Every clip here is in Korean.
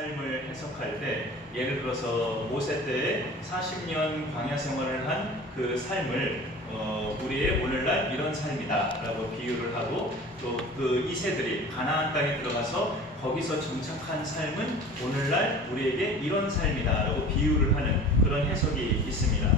삶을 해석할 때 예를 들어서 모세 때 40년 광야 생활을 한 그 삶을 우리의 오늘날 이런 삶이다 라고 비유를 하고, 또 그 이세들이 가나안 땅에 들어가서 거기서 정착한 삶은 오늘날 우리에게 이런 삶이다 라고 비유를 하는 그런 해석이 있습니다.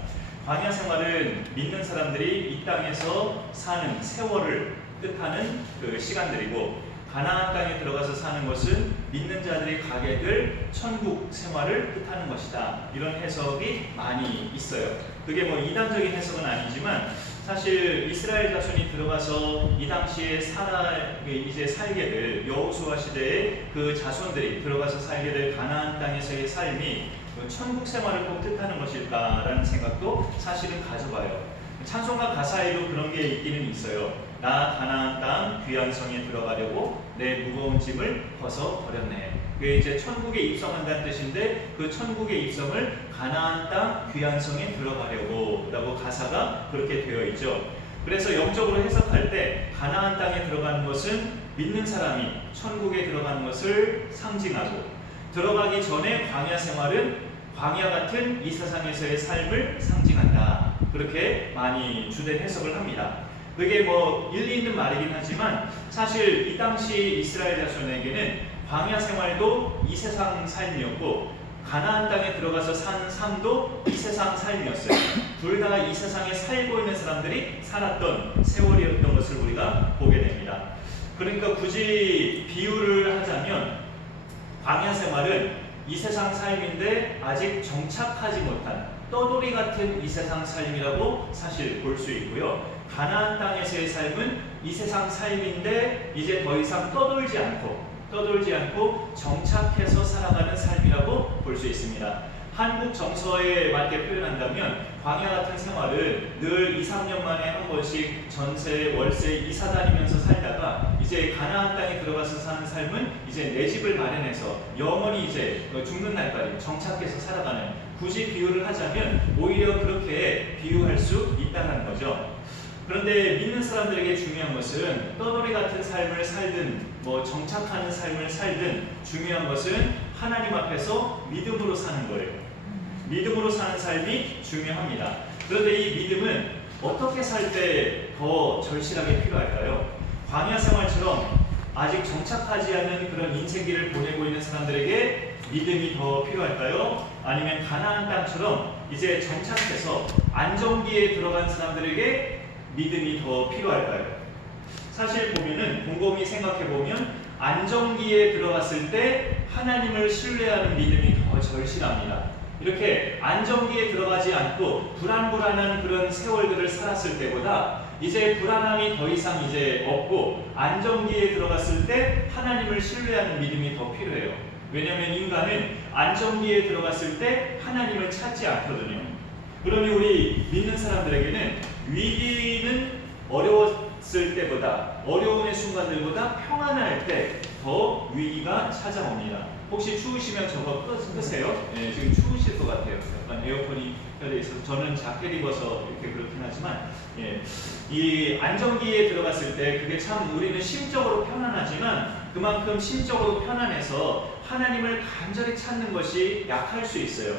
광야 생활은 믿는 사람들이 이 땅에서 사는 세월을 뜻하는 그 시간들이고, 가나안 땅에 들어가서 사는 것은 믿는 자들이 가게 될 천국 생활을 뜻하는 것이다. 이런 해석이 많이 있어요. 그게 뭐 이단적인 해석은 아니지만 사실 이스라엘 자손이 들어가서 이 당시에 이제 살게 될 여호수아 시대의 그 자손들이 들어가서 살게 될 가나안 땅에서의 삶이 천국 생활을 꼭 뜻하는 것일까라는 생각도 사실은 가져봐요. 찬송가 가사에도 그런 게 있기는 있어요. 나 가나안 땅 귀한 성에 들어가려고 내 무거운 짐을 벗어 버렸네. 그게 이제 천국에 입성한다는 뜻인데, 그 천국에 입성을 가나안 땅 귀한 성에 들어가려고 라고 가사가 그렇게 되어 있죠. 그래서 영적으로 해석할 때 가나안 땅에 들어가는 것은 믿는 사람이 천국에 들어가는 것을 상징하고, 들어가기 전에 광야 생활은 광야 같은 이 세상에서의 삶을 상징한다. 그렇게 많이 주된 해석을 합니다. 그게 뭐 일리 있는 말이긴 하지만 사실 이 당시 이스라엘 자손에게는 광야 생활도 이 세상 삶이었고, 가나안 땅에 들어가서 산 삶도 이 세상 삶이었어요. 둘 다 이 세상에 살고 있는 사람들이 살았던 세월이었던 것을 우리가 보게 됩니다. 그러니까 굳이 비유를 하자면 광야 생활은 이 세상 삶인데 아직 정착하지 못한 떠돌이 같은 이 세상 삶이라고 사실 볼 수 있고요. 가나안 땅에서의 삶은 이 세상 삶인데 이제 더 이상 떠돌지 않고 정착해서 살아가는 삶이라고 볼 수 있습니다. 한국 정서에 맞게 표현한다면 광야 같은 생활은 늘 2, 3년 만에 한 번씩 전세, 월세 이사 다니면서 살다가 이제 가나안 땅에 들어가서 사는 삶은 이제 내 집을 마련해서 영원히 이제 죽는 날까지 정착해서 살아가는, 굳이 비유를 하자면 오히려 그렇게 비유할 수 있다는 거죠. 그런데 믿는 사람들에게 중요한 것은 떠돌이 같은 삶을 살든 뭐 정착하는 삶을 살든 중요한 것은 하나님 앞에서 믿음으로 사는 거예요. 믿음으로 사는 삶이 중요합니다. 그런데 이 믿음은 어떻게 살 때 더 절실하게 필요할까요? 광야 생활처럼 아직 정착하지 않은 그런 인생길을 보내고 있는 사람들에게 믿음이 더 필요할까요? 아니면 가나안 땅처럼 이제 정착해서 안정기에 들어간 사람들에게 믿음이 더 필요할까요? 사실 보면은 곰곰이 생각해 보면 안정기에 들어갔을 때 하나님을 신뢰하는 믿음이 더 절실합니다. 이렇게 안정기에 들어가지 않고 불안불안한 그런 세월들을 살았을 때보다 이제 불안함이 더 이상 이제 없고 안정기에 들어갔을 때 하나님을 신뢰하는 믿음이 더 필요해요. 왜냐하면 인간은 안정기에 들어갔을 때 하나님을 찾지 않거든요. 그러니 우리 믿는 사람들에게는 위기는 어려웠을 때보다, 어려움의 순간들보다 평안할 때 더 위기가 찾아옵니다. 혹시 추우시면 저거 끄세요. 네, 지금 추우실 것 같아요. 약간 에어컨이 켜져 있어서 저는 자켓 입어서 이렇게 그렇긴 하지만, 이 안정기에 들어갔을 때 그게 참 우리는 심적으로 편안하지만 그만큼 심적으로 편안해서 하나님을 간절히 찾는 것이 약할 수 있어요.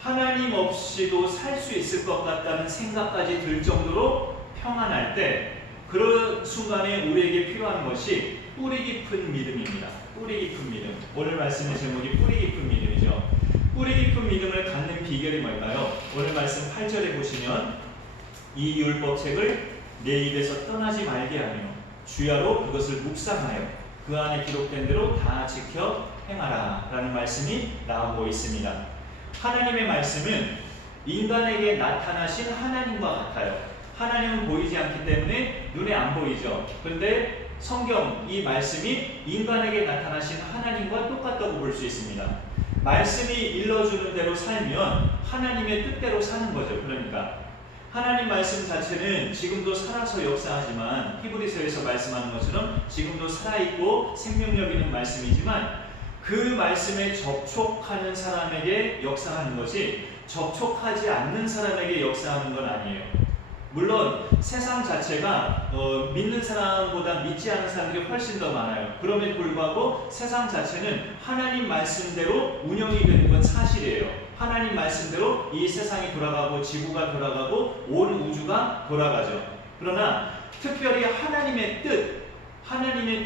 하나님 없이도 살 수 있을 것 같다는 생각까지 들 정도로 평안할 때, 그런 순간에 우리에게 필요한 것이 뿌리 깊은 믿음입니다. 뿌리 깊은 믿음. 오늘 말씀의 제목이 뿌리 깊은 믿음이죠. 뿌리 깊은 믿음을 갖는 비결이 뭘까요? 오늘 말씀 8절에 보시면 이 율법책을 내 입에서 떠나지 말게 하며 주야로 그것을 묵상하여 그 안에 기록된 대로 다 지켜 행하라 라는 말씀이 나오고 있습니다. 하나님의 말씀은 인간에게 나타나신 하나님과 같아요. 하나님은 보이지 않기 때문에 눈에 안 보이죠. 그런데 성경 이 말씀이 인간에게 나타나신 하나님과 똑같다고 볼 수 있습니다. 말씀이 일러주는 대로 살면 하나님의 뜻대로 사는 거죠. 그러니까 하나님 말씀 자체는 지금도 살아서 역사하지만, 히브리서에서 말씀하는 것처럼 지금도 살아있고 생명력 있는 말씀이지만 그 말씀에 접촉하는 사람에게 역사하는 것이 접촉하지 않는 사람에게 역사하는 건 아니에요. 물론 세상 자체가 믿는 사람보다 믿지 않은 사람들이 훨씬 더 많아요. 그럼에도 불구하고 세상 자체는 하나님 말씀대로 운영이 되는 건 사실이에요. 하나님 말씀대로 이 세상이 돌아가고 지구가 돌아가고 온 우주가 돌아가죠. 그러나 특별히 하나님의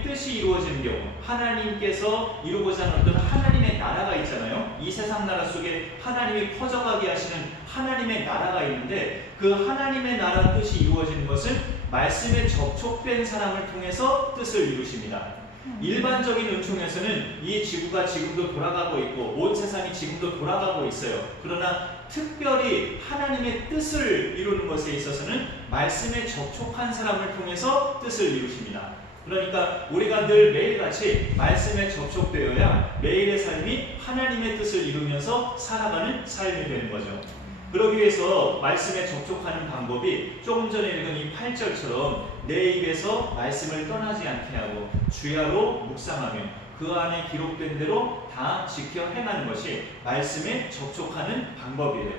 뜻이 이루어지는 경우, 하나님께서 이루고자 하는 어떤 하나님의 나라가 있잖아요. 이 세상 나라 속에 하나님이 퍼져가게 하시는 하나님의 나라가 있는데, 그 하나님의 나라 뜻이 이루어지는 것은 말씀에 접촉된 사람을 통해서 뜻을 이루십니다. 일반적인 은총에서는 이 지구가 지금도 돌아가고 있고 온 세상이 지금도 돌아가고 있어요. 그러나 특별히 하나님의 뜻을 이루는 것에 있어서는 말씀에 접촉한 사람을 통해서 뜻을 이루십니다. 그러니까 우리가 늘 매일같이 말씀에 접촉되어야 매일의 삶이 하나님의 뜻을 이루면서 살아가는 삶이 되는 거죠. 그러기 위해서 말씀에 접촉하는 방법이 조금 전에 읽은 이 8절처럼 내 입에서 말씀을 떠나지 않게 하고 주야로 묵상하며 그 안에 기록된 대로 다 지켜 행하는 것이 말씀에 접촉하는 방법이에요.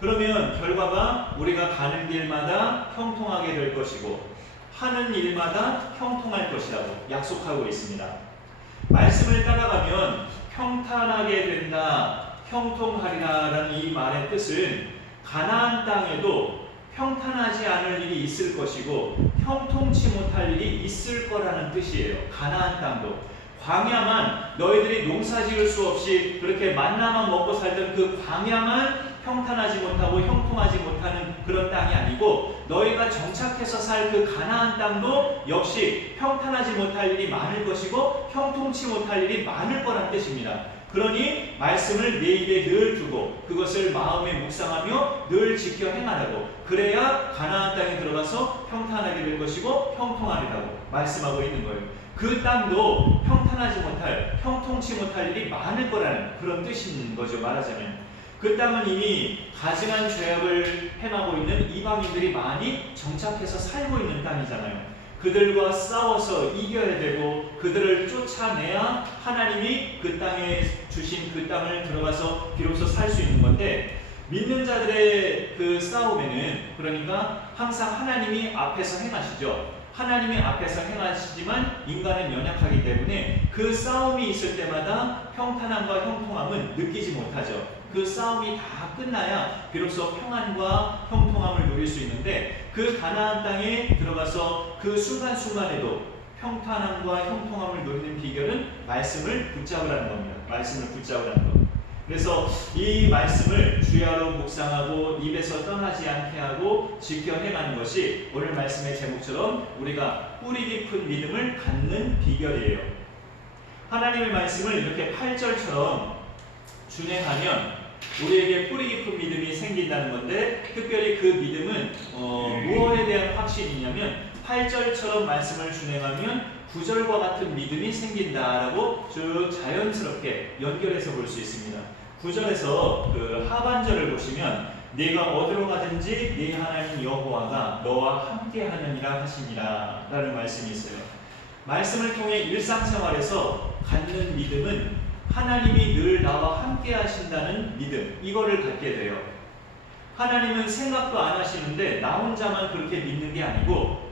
그러면 결과가 우리가 가는 길마다 형통하게 될 것이고 하는 일마다 형통할 것이라고 약속하고 있습니다. 말씀을 따라가면 평탄하게 된다, 형통하리라라는 이 말의 뜻은 가나안 땅에도 평탄하지 않을 일이 있을 것이고 형통치 못할 일이 있을 거라는 뜻이에요. 가나안 땅도 광야만, 너희들이 농사지을 수 없이 그렇게 만나만 먹고 살던 그 광야만 평탄하지 못하고 형통하지 못하는 그런 땅이 아니고, 너희가 정착해서 살 그 가나안 땅도 역시 평탄하지 못할 일이 많을 것이고 형통치 못할 일이 많을 거란 뜻입니다. 그러니 말씀을 내 입에 늘 두고 그것을 마음에 묵상하며 늘 지켜 행하라고, 그래야 가나안 땅에 들어가서 평탄하게 될 것이고 형통하리라고 말씀하고 있는 거예요. 그 땅도 평탄하지 못할, 형통치 못할 일이 많을 거라는 그런 뜻인 거죠. 말하자면 그 땅은 이미 가증한 죄악을 행하고 있는 이방인들이 많이 정착해서 살고 있는 땅이잖아요. 그들과 싸워서 이겨야 되고 그들을 쫓아내야 하나님이 그 땅에 주신 그 땅을 들어가서 비로소 살 수 있는 건데, 믿는 자들의 그 싸움에는 그러니까 항상 하나님이 앞에서 행하시죠. 하나님이 앞에서 행하시지만 인간은 연약하기 때문에 그 싸움이 있을 때마다 평탄함과 형통함은 느끼지 못하죠. 그 싸움이 다 끝나야 비로소 평안과 형통함을 누릴 수 있는데, 그 가나안 땅에 들어가서 그 순간순간에도 평탄함과 형통함을 누리는 비결은 말씀을 붙잡으라는 겁니다. 말씀을 붙잡으라는 것. 그래서 이 말씀을 주야로 묵상하고 입에서 떠나지 않게 하고 지켜 행하는 것이 오늘 말씀의 제목처럼 우리가 뿌리 깊은 믿음을 갖는 비결이에요. 하나님의 말씀을 이렇게 8절처럼 준행하면 우리에게 뿌리 깊은 믿음이 생긴다는 건데, 특별히 그 믿음은 무엇에 대한 확신이냐면 8절처럼 말씀을 준행하면 9절과 같은 믿음이 생긴다라고 쭉 자연스럽게 연결해서 볼 수 있습니다. 9절에서 그 하반절을 보시면 네가 어디로 가든지 네 하나님 여호와가 너와 함께하느니라 하시니라 라는 말씀이 있어요. 말씀을 통해 일상생활에서 갖는 믿음은 하나님이 늘 나와 함께 하신다는 믿음, 이거를 갖게 돼요. 하나님은 생각도 안 하시는데 나 혼자만 그렇게 믿는 게 아니고,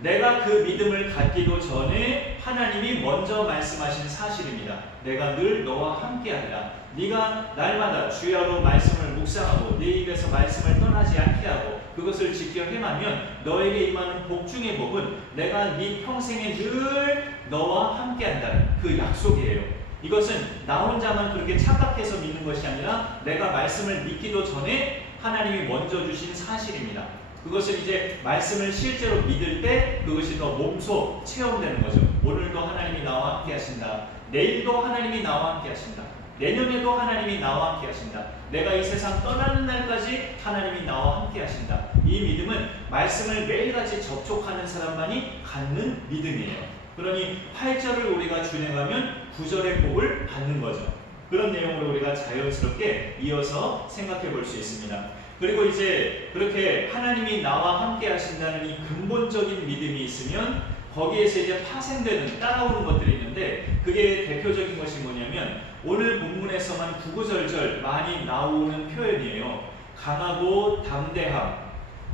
내가 그 믿음을 갖기도 전에 하나님이 먼저 말씀하신 사실입니다. 내가 늘 너와 함께하리라. 네가 날마다 주야로 말씀을 묵상하고 네 입에서 말씀을 떠나지 않게 하고 그것을 지켜 행하면 너에게 임하는 복 중의 복은 내가 네 평생에 늘 너와 함께한다는 그 약속이에요. 이것은 나 혼자만 그렇게 착각해서 믿는 것이 아니라 내가 말씀을 믿기도 전에 하나님이 먼저 주신 사실입니다. 그것은 이제 말씀을 실제로 믿을 때 그것이 더 몸소 체험되는 거죠. 오늘도 하나님이 나와 함께 하신다. 내일도 하나님이 나와 함께 하신다. 내년에도 하나님이 나와 함께 하신다. 내가 이 세상 떠나는 날까지 하나님이 나와 함께 하신다. 이 믿음은 말씀을 매일같이 접촉하는 사람만이 갖는 믿음이에요. 그러니 8절을 우리가 준행하면 9절의 복을 받는 거죠. 그런 내용으로 우리가 자연스럽게 이어서 생각해 볼 수 있습니다. 그리고 이제 그렇게 하나님이 나와 함께 하신다는 이 근본적인 믿음이 있으면 거기에서 이제 파생되는 따라오는 것들이 있는데, 그게 대표적인 것이 뭐냐면 오늘 본문에서만 구구절절 많이 나오는 표현이에요. 강하고 담대함,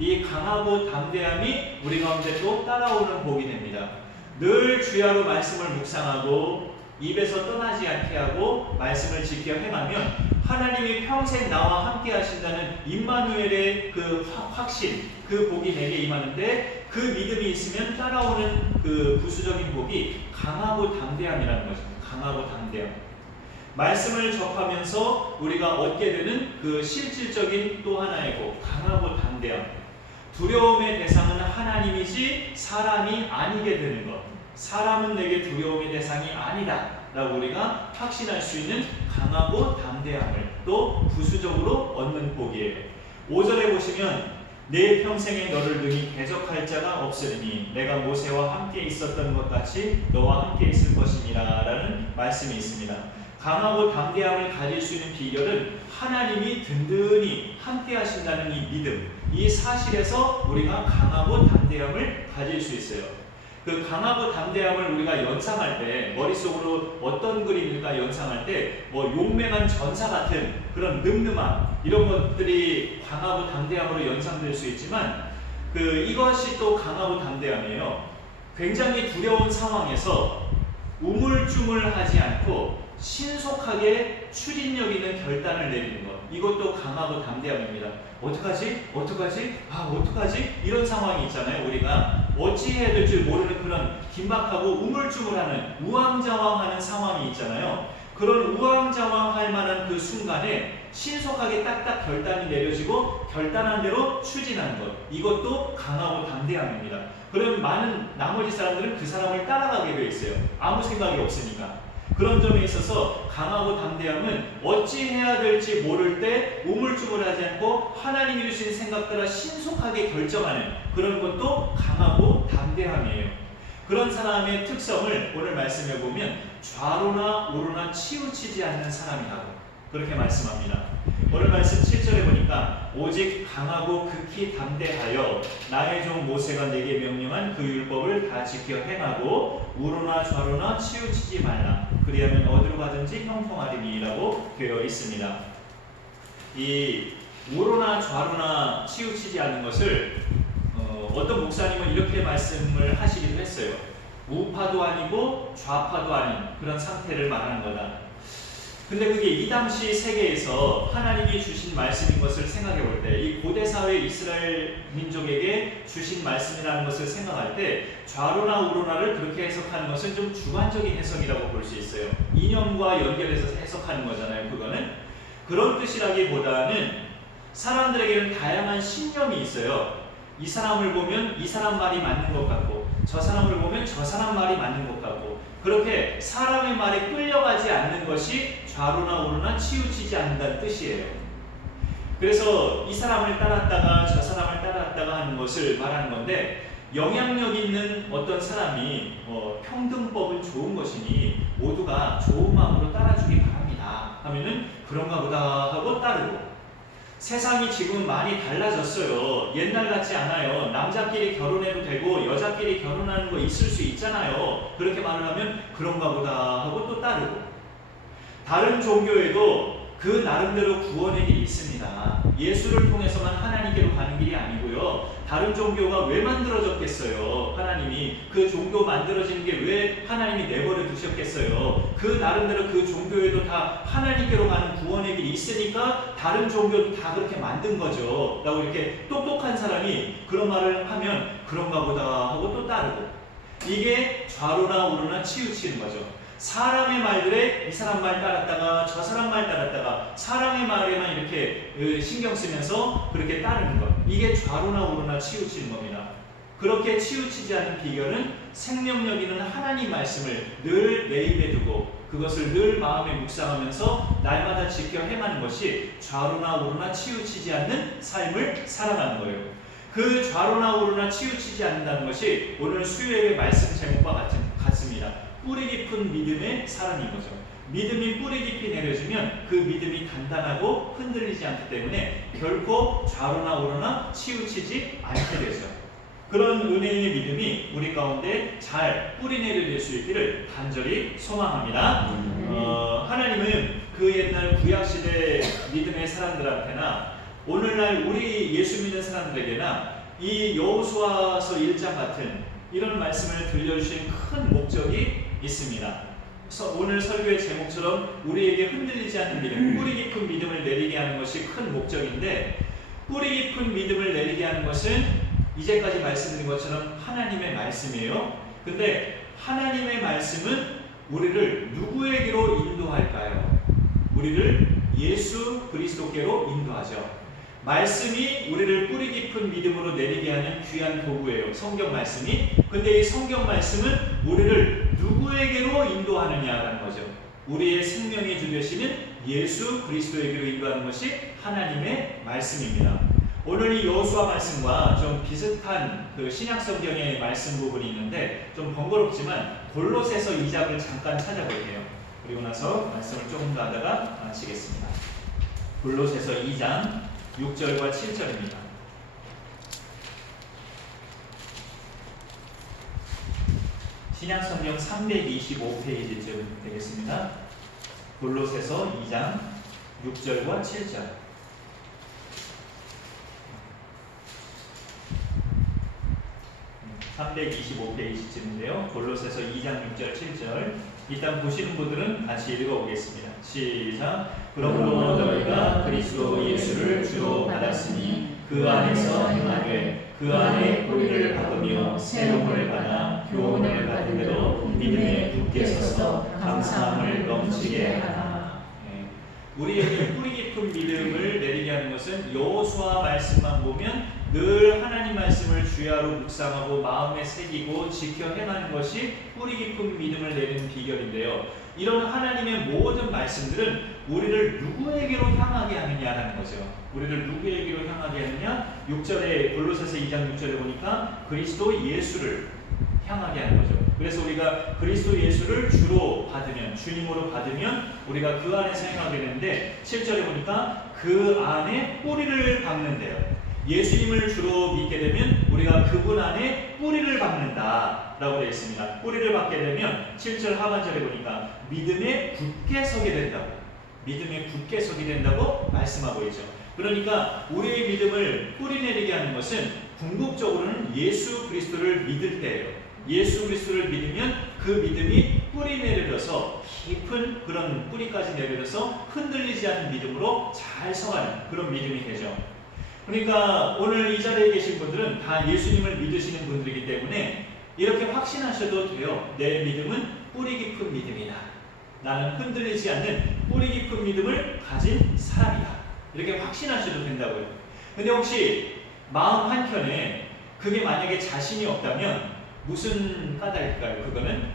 이 강하고 담대함이 우리 가운데 또 따라오는 복이 됩니다. 늘 주야로 말씀을 묵상하고 입에서 떠나지 않게 하고 말씀을 지켜 행하면 하나님이 평생 나와 함께 하신다는 임마누엘의 그 확신, 그 복이 내게 임하는데 그 믿음이 있으면 따라오는 그 부수적인 복이 강하고 담대함이라는 것입니다. 강하고 담대함. 말씀을 접하면서 우리가 얻게 되는 그 실질적인 또 하나의 복, 강하고 담대함. 두려움의 대상은 하나님이지 사람이 아니게 되는 것. 사람은 내게 두려움의 대상이 아니다 라고 우리가 확신할 수 있는 강하고 담대함을 또 부수적으로 얻는 복이에요. 5절에 보시면 내 평생에 너를 능히 대적할 자가 없으리니 내가 모세와 함께 있었던 것 같이 너와 함께 있을 것이니라 라는 말씀이 있습니다. 강하고 담대함을 가질 수 있는 비결은 하나님이 든든히 함께 하신다는 이 믿음, 이 사실에서 우리가 강하고 담대함을 가질 수 있어요. 그 강하고 담대함을 우리가 연상할 때 머릿속으로 어떤 그림일까 연상할 때 뭐 용맹한 전사 같은 그런 늠름함 이런 것들이 강하고 담대함으로 연상될 수 있지만 이것이 또 강하고 담대함이에요. 굉장히 두려운 상황에서 우물쭈물하지 않고 신속하게 추진력 있는 결단을 내리는 것, 이것도 강하고 담대함입니다. 어떡하지? 어떡하지? 이런 상황이 있잖아요. 우리가 어찌해야 될지 모르는 그런 긴박하고 우물쭈물하는 우왕좌왕하는 상황이 있잖아요. 그런 우왕좌왕할 만한 그 순간에 신속하게 딱딱 결단이 내려지고 결단한 대로 추진하는 것, 이것도 강하고 담대함입니다. 그럼 많은 나머지 사람들은 그 사람을 따라가게 되어 있어요. 아무 생각이 없으니까. 그런 점에 있어서 강하고 담대함은 어찌 해야 될지 모를 때 우물쭈물하지 않고 하나님이 주신 생각 따라 신속하게 결정하는 그런 것도 강하고 담대함이에요. 그런 사람의 특성을 오늘 말씀해 보면 좌로나 우로나 치우치지 않는 사람이라고 그렇게 말씀합니다. 오늘 말씀 7절에 보니까 오직 강하고 극히 담대하여 나의 종 모세가 내게 명령한 그 율법을 다 지켜 행하고 우로나 좌로나 치우치지 말라. 그리하면 어디로 가든지 형통하리니 라고 되어 있습니다. 이 우로나 좌로나 치우치지 않는 것을 어떤 목사님은 이렇게 말씀을 하시기도 했어요. 우파도 아니고 좌파도 아닌 그런 상태를 말하는 거다. 근데 그게 이 당시 세계에서 하나님이 주신 말씀인 것을 생각해 볼 때, 이 고대 사회 이스라엘 민족에게 주신 말씀이라는 것을 생각할 때 좌로나 우로나를 그렇게 해석하는 것은 좀 주관적인 해석이라고 볼 수 있어요. 이념과 연결해서 해석하는 거잖아요. 그거는 그런 뜻이라기보다는 사람들에게는 다양한 신념이 있어요. 이 사람을 보면 이 사람 말이 맞는 것 같고 저 사람을 보면 저 사람 말이 맞는 것 같고 그렇게 사람의 말에 끌려가지 않는 것이 좌로나 우로나 치우치지 않는다는 뜻이에요. 그래서 이 사람을 따랐다가 저 사람을 따랐다가 하는 것을 말하는 건데 영향력 있는 어떤 사람이 평등법은 좋은 것이니 모두가 좋은 마음으로 따라주기 바랍니다 하면은 그런가 보다 하고 따르고 세상이 지금은 많이 달라졌어요. 옛날 같지 않아요. 남자끼리 결혼해도 되고 여자끼리 결혼하는 거 있을 수 있잖아요. 그렇게 말을 하면 그런가 보다 하고 또 따르고 다른 종교에도 그 나름대로 구원의 길이 있습니다. 예수를 통해서만 하나님께로 가는 길이 아니고요. 다른 종교가 왜 만들어졌겠어요? 하나님이 그 종교 만들어지는 게 왜 하나님이 내버려 두셨겠어요? 그 나름대로 그 종교에도 다 하나님께로 가는 구원의 길이 있으니까 다른 종교도 다 그렇게 만든 거죠. 라고 이렇게 똑똑한 사람이 그런 말을 하면 그런가 보다 하고 또 따르고 이게 좌로나 우로나 치우치는 거죠. 사람의 말들에 이 사람 말 따랐다가 저 사람 말 따랐다가 사람의 말에만 이렇게 신경 쓰면서 그렇게 따르는 것, 이게 좌로나 우로나 치우치는 겁니다. 그렇게 치우치지 않은 비결은 생명력 있는 하나님 말씀을 늘 내 입에 두고 그것을 늘 마음에 묵상하면서 날마다 지켜 행하는 것이 좌로나 우로나 치우치지 않는 삶을 살아가는 거예요. 그 좌로나 우로나 치우치지 않는다는 것이 오늘 수요일의 말씀 제목과 같습니다. 뿌리 깊은 믿음의 사람인 거죠. 믿음이 뿌리 깊이 내려지면 그 믿음이 단단하고 흔들리지 않기 때문에 결코 좌로나 우로나 치우치지 않게 되죠. 그런 은혜의 믿음이 우리 가운데 잘 뿌리 내려질 수 있기를 간절히 소망합니다. 하나님은 그 옛날 구약시대 믿음의 사람들한테나 오늘날 우리 예수 믿는 사람들에게나 이 여호수아서 1장 같은 이런 말씀을 들려주신 큰 목적이 있습니다. 오늘 설교의 제목처럼 우리에게 흔들리지 않는 믿음, 뿌리 깊은 믿음을 내리게 하는 것이 큰 목적인데, 뿌리 깊은 믿음을 내리게 하는 것은 이제까지 말씀드린 것처럼 하나님의 말씀이에요. 근데 하나님의 말씀은 우리를 누구에게로 인도할까요? 우리를 예수 그리스도께로 인도하죠. 말씀이 우리를 뿌리 깊은 믿음으로 내리게 하는 귀한 도구예요. 성경 말씀이. 근데 이 성경 말씀은 우리를 누구에게로 인도하느냐라는 거죠. 우리의 생명의 주 되시는 예수 그리스도에게로 인도하는 것이 하나님의 말씀입니다. 오늘 이 여호수아 말씀과 좀 비슷한 그 신약 성경의 말씀 부분이 있는데 좀 번거롭지만 골로새서 2장을 잠깐 찾아볼게요. 그리고 나서 말씀을 조금 더 하다가 마치겠습니다. 골로새서 2장 6절과 7절입니다. 신약 성경 325페이지쯤 되겠습니다. 골로새서 2장 6절과 7절. 325페이지쯤인데요. 골로새서 2장 6절 7절. 일단 보시는 분들은 같이 읽어보겠습니다. 시작. 그러므로 너희가 그리스도 예수를 주로 받았으니 그 안에서 행하되 그 안에 뿌리를 박으며 새로움을 받아 교훈을 받은 대로 믿음에 굳게 서서 감사함을 넘치게 하라. 우리에게 뿌리 깊은 믿음을 내리게 하는 것은 여호수아 말씀만 보면 늘 하나님 말씀을 주야로 묵상하고 마음에 새기고 지켜 행하는 것이 뿌리 깊은 믿음을 내리는 비결인데요. 이런 하나님의 모든 말씀들은 우리를 누구에게로 향하게 하느냐라는 거죠. 우리를 누구에게로 향하게 하느냐? 6절에 골로새서 2장 6절에 보니까 그리스도 예수를 향하게 하는 거죠. 그래서 우리가 그리스도 예수를 주로 받으면, 주님으로 받으면 우리가 그 안에서 행하게 되는데 7절에 보니까 그 안에 뿌리를 박는데요. 예수님을 주로 믿게 되면 우리가 그분 안에 뿌리를 박는다 라고 되어 있습니다. 뿌리를 박게 되면 7절 하반절에 보니까 믿음에 굳게 서게 된다고, 믿음에 굳게 서게 된다고 말씀하고 있죠. 그러니까 우리의 믿음을 뿌리 내리게 하는 것은 궁극적으로는 예수 그리스도를 믿을 때예요. 예수 그리스도를 믿으면 그 믿음이 뿌리 내려서 깊은 그런 뿌리까지 내려서 흔들리지 않는 믿음으로 잘 서가는 그런 믿음이 되죠. 그러니까 오늘 이 자리에 계신 분들은 다 예수님을 믿으시는 분들이기 때문에 이렇게 확신하셔도 돼요. 내 믿음은 뿌리 깊은 믿음이다. 나는 흔들리지 않는 뿌리 깊은 믿음을 가진 사람이다. 이렇게 확신하셔도 된다고요. 근데 혹시 마음 한켠에 그게 만약에 자신이 없다면 무슨 까닭일까요? 그거는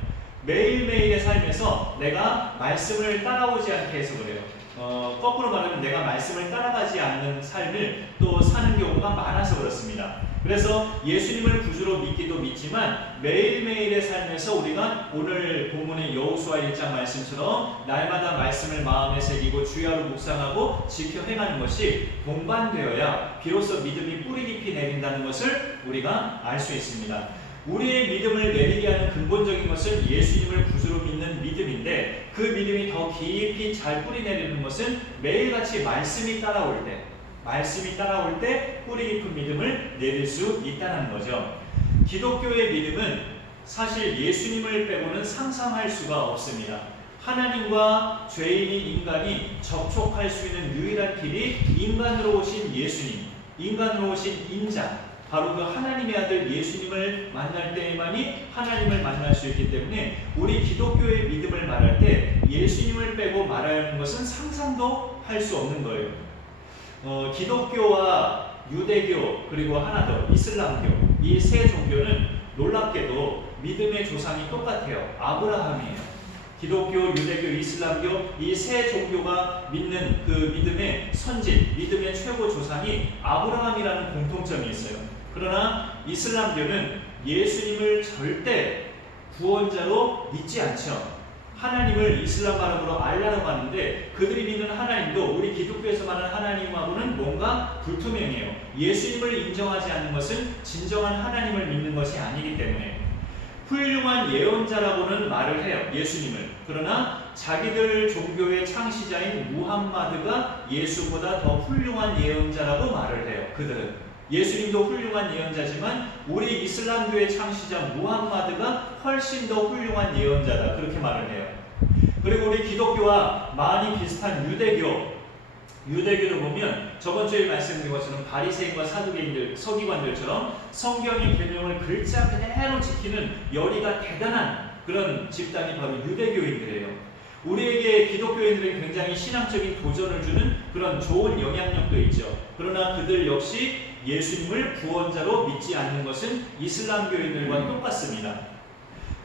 매일매일의 삶에서 내가 말씀을 따라오지 않게 해서 그래요. 거꾸로 말하면 내가 말씀을 따라가지 않는 삶을 또 사는 경우가 많아서 그렇습니다. 그래서 예수님을 구주로 믿기도 믿지만 매일매일의 삶에서 우리가 오늘 본문의 여호수아 1장 말씀처럼 날마다 말씀을 마음에 새기고 주야로 묵상하고 지켜 행하는 것이 동반되어야 비로소 믿음이 뿌리 깊이 내린다는 것을 우리가 알 수 있습니다. 우리의 믿음을 내리게 하는 근본적인 것은 예수님을 구주로 믿는 믿음인데 그 믿음이 더 깊이 잘 뿌리 내리는 것은 매일같이 말씀이 따라올 때 뿌리 깊은 믿음을 내릴 수 있다는 거죠. 기독교의 믿음은 사실 예수님을 빼고는 상상할 수가 없습니다. 하나님과 죄인인 인간이 접촉할 수 있는 유일한 길이 인간으로 오신 예수님, 인간으로 오신 인자, 바로 그 하나님의 아들 예수님을 만날 때에만이 하나님을 만날 수 있기 때문에 우리 기독교의 믿음을 말할 때 예수님을 빼고 말하는 것은 상상도 할 수 없는 거예요. 기독교와 유대교 그리고 하나 더 이슬람교 이 세 종교는 놀랍게도 믿음의 조상이 똑같아요. 아브라함이에요. 기독교, 유대교, 이슬람교 이 세 종교가 믿는 그 믿음의 선진, 믿음의 최고 조상이 아브라함이라는 공통점이 있어요. 그러나 이슬람교는 예수님을 절대 구원자로 믿지 않죠. 하나님을 이슬람 발음으로 알라라고 하는데 그들이 믿는 하나님도 우리 기독교에서 말하는 하나님하고는 뭔가 불투명해요. 예수님을 인정하지 않는 것은 진정한 하나님을 믿는 것이 아니기 때문에 훌륭한 예언자라고는 말을 해요. 예수님을. 그러나 자기들 종교의 창시자인 무함마드가 예수보다 더 훌륭한 예언자라고 말을 해요. 그들은 예수님도 훌륭한 예언자지만 우리 이슬람교의 창시자 무함마드가 훨씬 더 훌륭한 예언자다, 그렇게 말을 해요. 그리고 우리 기독교와 많이 비슷한 유대교를 보면 저번 주에 말씀드린 것처럼 바리새인과 사두개인들, 서기관들처럼 성경의 계명을 글자 그대로 지키는 열의가 대단한 그런 집단이 바로 유대교인들이에요. 우리에게 기독교인들은 굉장히 신앙적인 도전을 주는 그런 좋은 영향력도 있죠. 그러나 그들 역시 예수님을 구원자로 믿지 않는 것은 이슬람교인들과 똑같습니다.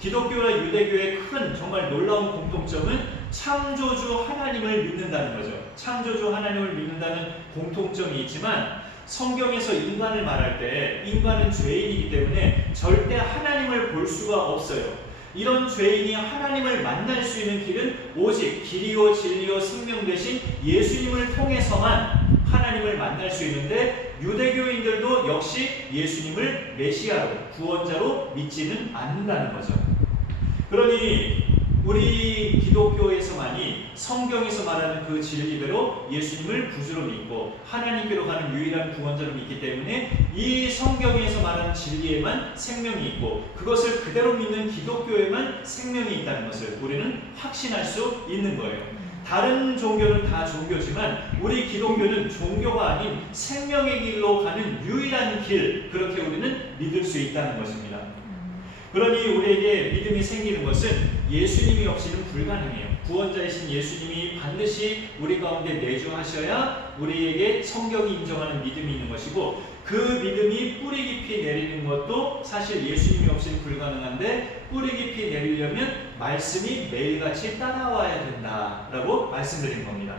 기독교와 유대교의 큰 정말 놀라운 공통점은 창조주 하나님을 믿는다는 거죠. 창조주 하나님을 믿는다는 공통점이 있지만 성경에서 인간을 말할 때 인간은 죄인이기 때문에 절대 하나님을 볼 수가 없어요. 이런 죄인이 하나님을 만날 수 있는 길은 오직 길이요 진리요 생명 되신 예수님을 통해서만 하나님을 만날 수 있는데 유대교인들도 역시 예수님을 메시아로, 구원자로 믿지는 않는다는 거죠. 그러니 우리 기독교에서만이 성경에서 말하는 그 진리대로 예수님을 구주로 믿고 하나님께로 가는 유일한 구원자로 믿기 때문에 이 성경에서 말하는 진리에만 생명이 있고 그것을 그대로 믿는 기독교에만 생명이 있다는 것을 우리는 확신할 수 있는 거예요. 다른 종교는 다 종교지만 우리 기독교는 종교가 아닌 생명의 길로 가는 유일한 길, 그렇게 우리는 믿을 수 있다는 것입니다. 그러니 우리에게 믿음이 생기는 것은 예수님이 없이는 불가능해요. 구원자이신 예수님이 반드시 우리 가운데 내주하셔야 우리에게 성경이 인정하는 믿음이 있는 것이고 그 믿음이 뿌리 깊이 내리는 것도 사실 예수님이 없이는 불가능한데 뿌리 깊이 내리려면 말씀이 매일같이 따라와야 된다라고 말씀드린 겁니다.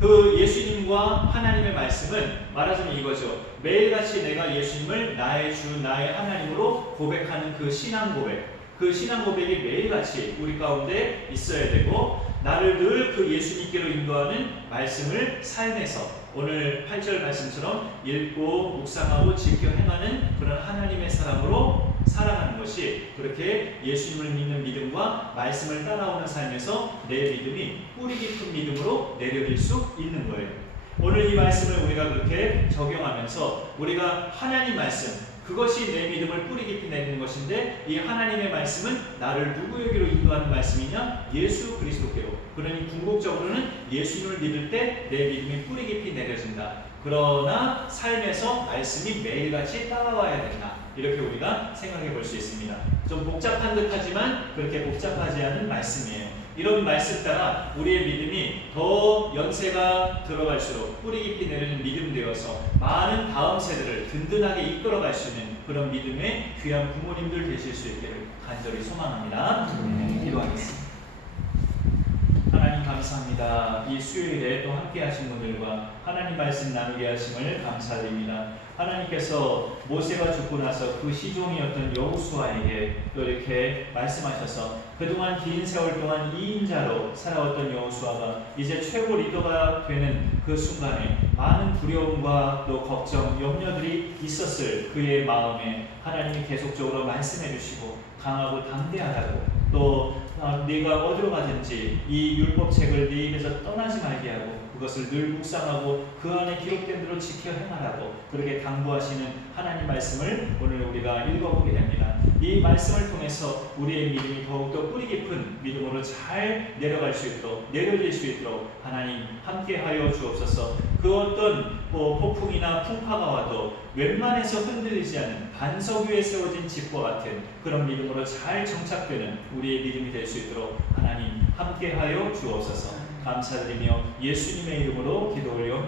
그 예수님과 하나님의 말씀은 말하자면 이거죠. 매일같이 내가 예수님을 나의 주, 나의 하나님으로 고백하는 그 신앙 고백, 그 신앙 고백이 매일같이 우리 가운데 있어야 되고 나를 늘 그 예수님께로 인도하는 말씀을 삶에서 오늘 8절 말씀처럼 읽고 묵상하고 지켜 행하는 그런 하나님의 사람으로 살아가는 것이 그렇게 예수님을 믿는 믿음과 말씀을 따라오는 삶에서 내 믿음이 뿌리 깊은 믿음으로 내려질 수 있는 거예요. 오늘 이 말씀을 우리가 그렇게 적용하면서 우리가 하나님 말씀, 그것이 내 믿음을 뿌리 깊이 내리는 것인데 이 하나님의 말씀은 나를 누구에게로 인도하는 말씀이냐? 예수 그리스도께로. 그러니 궁극적으로는 예수님을 믿을 때 내 믿음이 뿌리 깊이 내려진다. 그러나 삶에서 말씀이 매일같이 따라와야 된다. 이렇게 우리가 생각해 볼 수 있습니다. 좀 복잡한 듯 하지만 그렇게 복잡하지 않은 말씀이에요. 이런 말씀 따라 우리의 믿음이 더 연세가 들어갈수록 뿌리 깊이 내리는 믿음 되어서 많은 다음 세대를 든든하게 이끌어갈 수 있는 그런 믿음의 귀한 부모님들 되실 수 있기를 간절히 소망합니다. 기도하겠습니다. 하나님 감사합니다. 이 수요일에 또 함께 하신 분들과 하나님 말씀 나누게 하심을 감사드립니다. 하나님께서 모세가 죽고 나서 그 시종이었던 여호수아에게 또 이렇게 말씀하셔서 그동안 긴 세월 동안 2인자로 살아왔던 여호수아가 이제 최고 리더가 되는 그 순간에 많은 두려움과 또 걱정, 염려들이 있었을 그의 마음에 하나님이 계속적으로 말씀해 주시고 강하고 담대하다고 또 네가 어디로 가든지 이 율법책을 네 입에서 떠나지 말게 하고 그것을 늘 묵상하고 그 안에 기록된 대로 지켜 행하라고 그렇게 당부하시는 하나님 말씀을 오늘 우리가 읽어보게 됩니다. 이 말씀을 통해서 우리의 믿음이 더욱더 뿌리 깊은 믿음으로 잘 내려갈 수 있도록 내려질 수 있도록 하나님 함께하여 주옵소서. 그 어떤 폭풍이나 풍파가 와도 웬만해서 흔들리지 않는 반석 위에 세워진 집과 같은 그런 믿음으로 잘 정착되는 우리의 믿음이 될 수 있도록 하나님 함께하여 주옵소서. 감사드리며 예수님의 이름으로 기도 올려